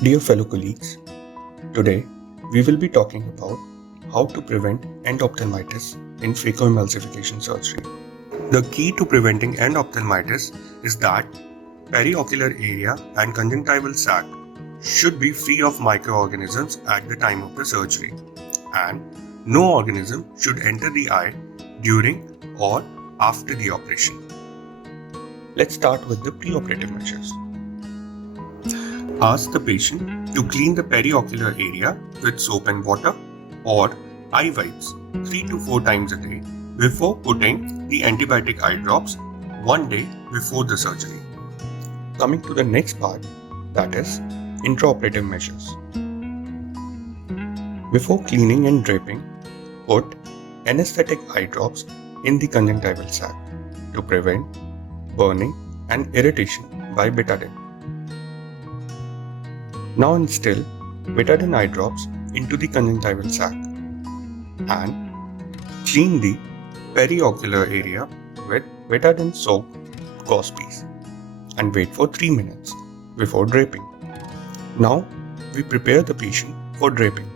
Dear fellow colleagues, today we will be talking about how to prevent endophthalmitis in phacoemulsification surgery. The key to preventing endophthalmitis is that periocular area and conjunctival sac should be free of microorganisms at the time of the surgery, and no organism should enter the eye during or after the operation. Let's start with the preoperative measures. Ask the patient to clean the periocular area with soap and water or eye wipes 3 to 4 times a day before putting the antibiotic eye drops 1 day before the surgery. Coming to the next part, that is intraoperative measures. Before cleaning and draping, put anesthetic eye drops in the conjunctival sac to prevent burning and irritation by betadine. Now instill betadine eye drops into the conjunctival sac and clean the periocular area with betadine soaked gauze piece and wait for 3 minutes before draping. Now we prepare the patient for draping.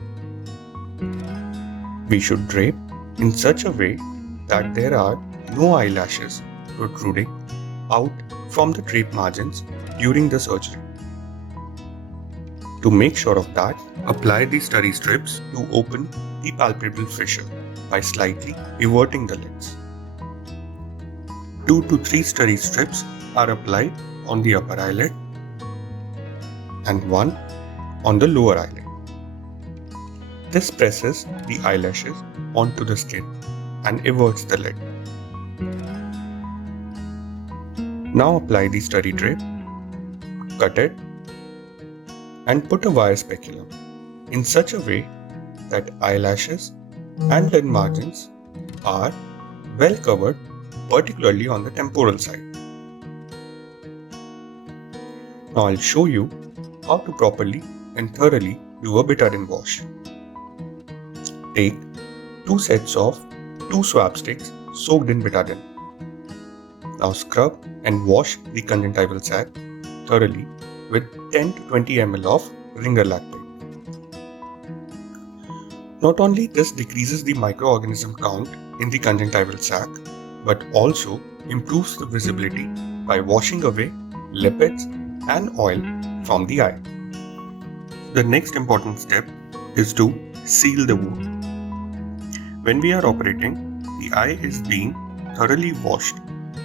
We should drape in such a way that there are no eyelashes protruding out from the drape margins during the surgery. To make sure of that, apply the steri strips to open the palpebral fissure by slightly everting the lids. 2 to 3 steri strips are applied on the upper eyelid and 1 on the lower eyelid. This presses the eyelashes onto the skin and everts the lid. Now apply the steri drape, cut it, and put a wire speculum in such a way that eyelashes and lid margins are well covered, particularly on the temporal side. Now I'll show you how to properly and thoroughly do a betadine wash. Take 2 sets of 2 swab sticks soaked in betadine. Now scrub and wash the conjunctival sac thoroughly with 10 to 20 ml of ringer lactate. Not only this decreases the microorganism count in the conjunctival sac, but also improves the visibility by washing away lipids and oil from the eye. The next important step is to seal the wound. When we are operating, the eye is being thoroughly washed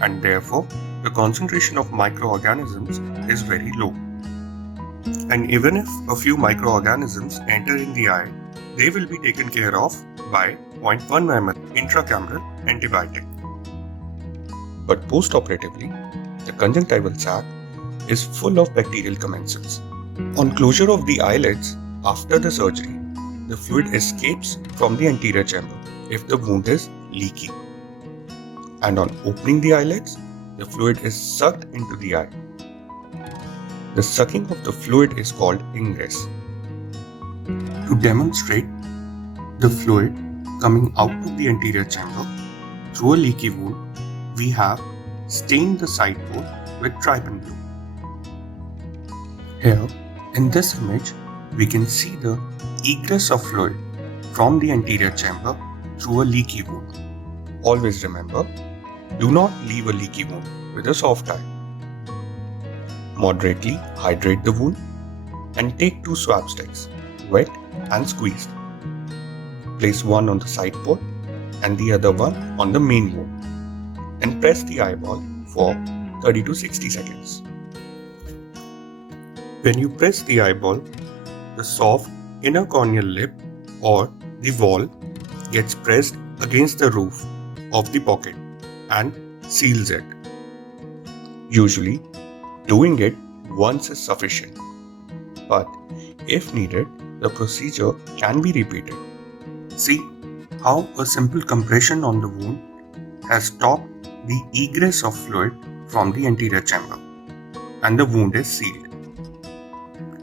and therefore the concentration of microorganisms is very low. And even if a few microorganisms enter in the eye, they will be taken care of by 0.1 ml intracameral antibiotic. But post-operatively, the conjunctival sac is full of bacterial commensals. On closure of the eyelids after the surgery, the fluid escapes from the anterior chamber if the wound is leaky. And on opening the eyelids, the fluid is sucked into the eye. The sucking of the fluid is called ingress. To demonstrate the fluid coming out of the anterior chamber through a leaky wound, we have stained the side port with trypan blue. Here, in this image, we can see the egress of fluid from the anterior chamber through a leaky wound. Always remember, do not leave a leaky wound with a soft eye. Moderately hydrate the wound and take 2 swab sticks, wet and squeezed. Place one on the side port and the other one on the main wound and press the eyeball for 30 to 60 seconds. When you press the eyeball, the soft inner corneal lip or the wall gets pressed against the roof of the pocket and seals it. Usually, doing it once is sufficient, but if needed, the procedure can be repeated. See how a simple compression on the wound has stopped the egress of fluid from the anterior chamber, and the wound is sealed,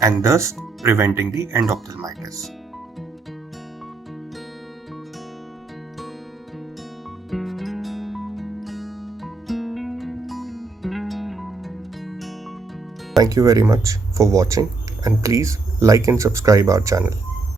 and thus preventing the endophthalmitis. Thank you very much for watching and please like and subscribe our channel.